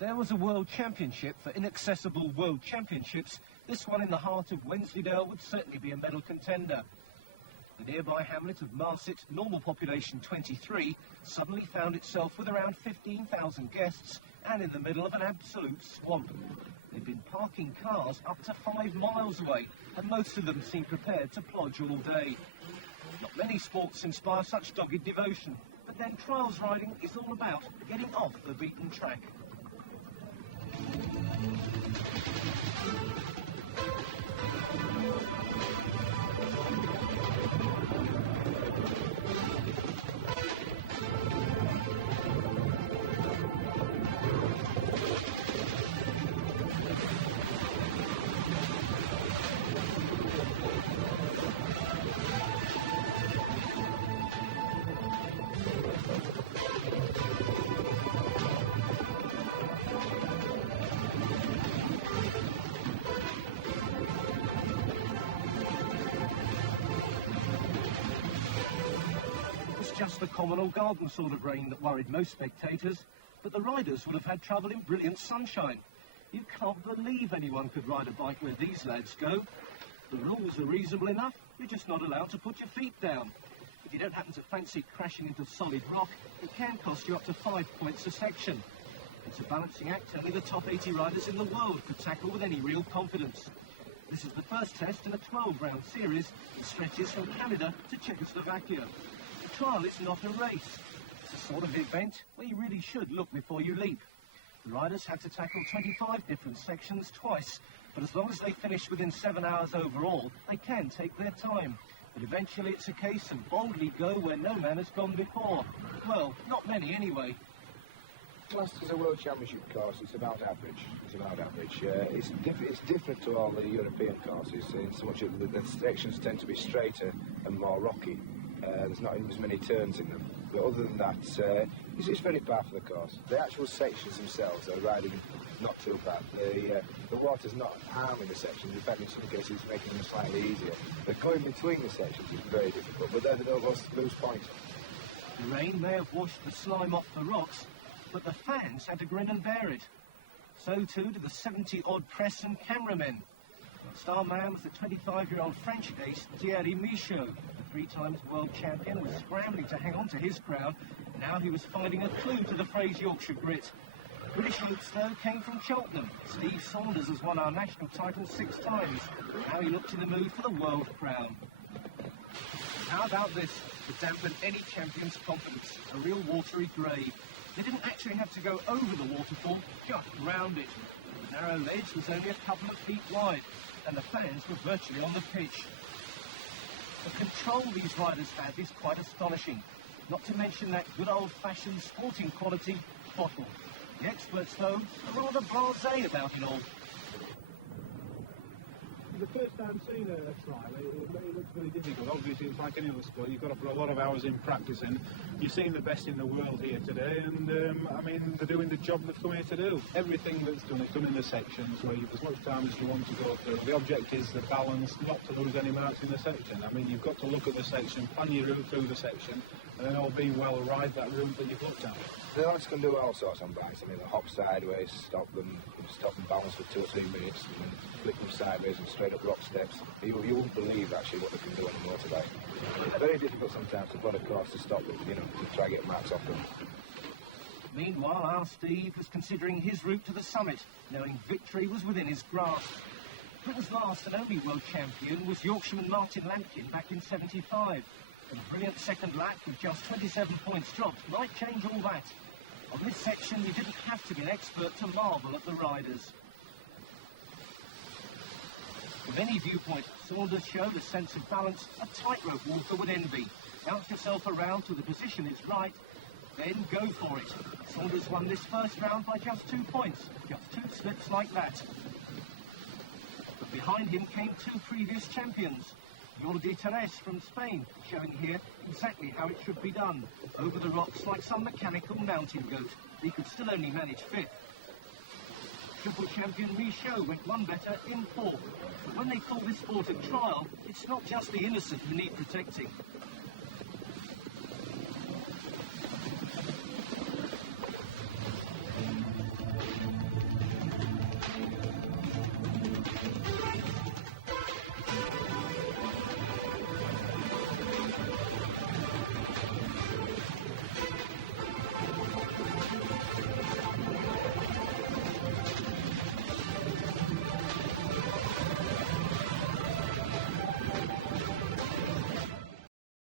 there was a World Championship for inaccessible World Championships, this one in the heart of Wensleydale would certainly be a medal contender. The nearby hamlet of Marset, normal population 23, suddenly found itself with around 15,000 guests and in the middle of an absolute swamp. They'd been parking cars up to 5 miles away, and most of them seemed prepared to plodge all day. Not many sports inspire such dogged devotion, but then trials riding is all about getting off the beaten track. Just the common or garden sort of rain that worried most spectators, but the riders would have had trouble in brilliant sunshine. You can't believe anyone could ride a bike where these lads go. The rules are reasonable enough, you're just not allowed to put your feet down. If you don't happen to fancy crashing into solid rock, it can cost you up to 5 points a section. It's a balancing act only the top 80 riders in the world could tackle with any real confidence. This is the first test in a 12-round series that stretches from Canada to Czechoslovakia. The trial is not a race. It's a sort of event where you really should look before you leap. The riders had to tackle 25 different sections twice, but as long as they finish within 7 hours overall, they can take their time. But eventually it's a case of boldly go where no man has gone before. Well, not many anyway. Classed as a World Championship course, it's about average. It's different to all the European courses in so much that the sections tend to be straighter and more rocky. There's not as many turns in them. But other than that, it's very bad for the course. The actual sections themselves are riding not too bad. The water's not harming the sections. In fact, in some cases, it's making them slightly easier. But going between the sections is very difficult. But then they don't lose points. The rain may have washed the slime off the rocks, but the fans had to grin and bear it. So too did the 70-odd press and cameramen. Star man was the 25-year-old French ace Thierry Michaud. The 3-times world champion was scrambling to hang on to his crown. Now he was finding a clue to the phrase Yorkshire grit. British roots, though, came from Cheltenham. Steve Saunders has won our national title 6 times. Now he looks in the mood for the world crown. How about this, to dampen any champion's confidence? A real watery grave. They didn't actually have to go over the waterfall, just round it. The narrow ledge was only a couple of feet wide, and the fans were virtually on the pitch. The control these riders had is quite astonishing, not to mention that good old-fashioned sporting quality, bottle. The experts, though, are rather blasé about it all. The first time seeing a trial, it looks very difficult. Obviously, it's like any other sport. You've got to put a lot of hours in practice, and you're seeing the best in the world here today. And I mean, they're doing the job they've come here to do. Everything that's done is done in the sections where you've as much time as you want to go through. The object is the balance, not to lose any marks in the section. I mean, you've got to look at the section, plan your route through the section, and then all being well, ride that route that you've looked at. The riders can do all sorts on bikes. I mean, they hop sideways, stop and balance for 2 or 3 minutes, and then flip them sideways and straight up rock steps. You wouldn't believe actually what they can do on a motorbike. Very difficult sometimes to put a course to stop them, to try and get marks off them. Meanwhile, our Steve was considering his route to the summit, knowing victory was within his grasp. Britain's last and only world champion was Yorkshireman Martin Lampkin back in '75. A brilliant second lap with just 27 points dropped might change all that. On this section, you didn't have to be an expert to marvel at the riders. From any viewpoint, Saunders showed a sense of balance a tightrope walker would envy. Bounce yourself around till the position is right, then go for it. Saunders won this first round by just 2 points, just 2 slips like that. But behind him came 2 previous champions. Jordi Teres from Spain, showing here exactly how it should be done. Over the rocks like some mechanical mountain goat. He could still only manage 5th. Triple champion Michaud went 1 better in 4th. But when they call this sport a trial, it's not just the innocent who need protecting.